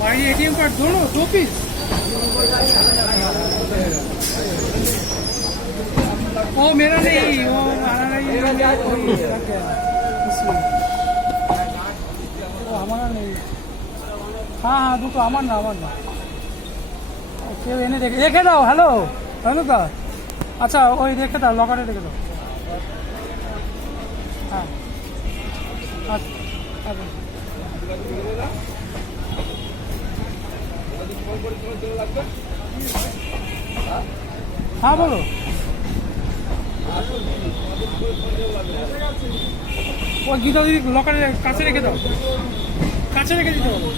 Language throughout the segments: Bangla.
भाई एटीएम कार्ड दोनों 2 पीस वो मेरा नहीं वो हमारा नहीं वो हमारा नहीं हाँ हाँ দুটো আমার না কেউ এনে রেখে দাও হ্যালো রনদা আচ্ছা ওই রেখে দাও লকারে রেখে দাও হ্যাঁ আচ্ছা हाँ बोलो वो गीता दीदी लकारे কাছে রেখে দাও কাছে রেখে দিতে হবে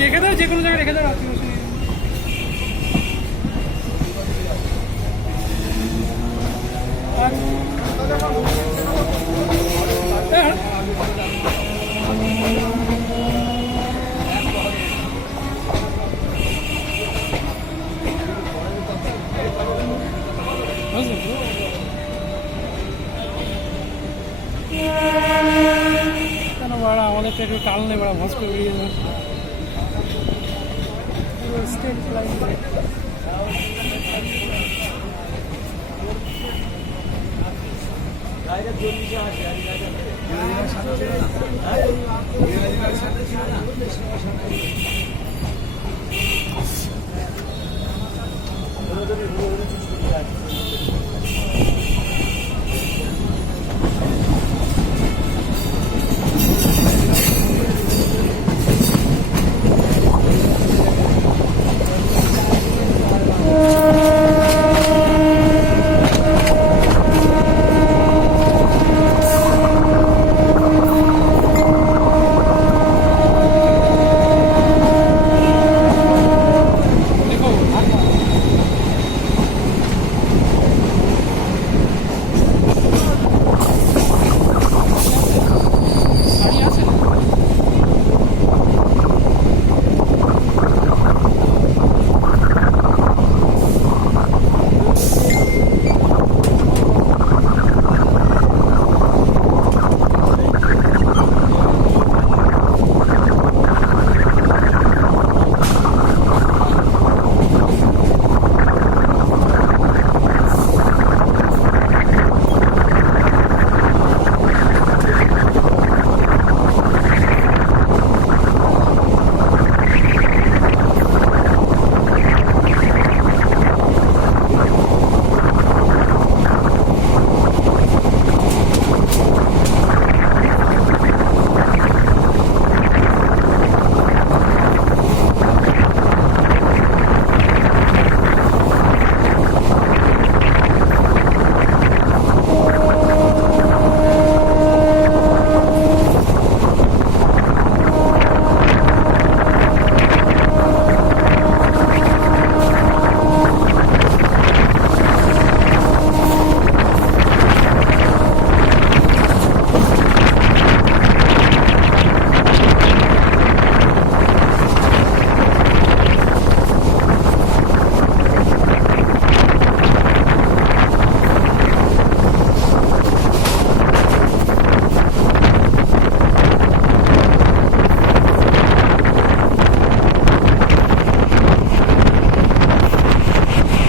রেখে দাও যে কোনো জায়গায় রেখে দাও কেন বাড়া আমাদের তো একটু টাল নেই বাড়া ভাস করে বেরিয়ে যাবে পুরো স্টেট লাইন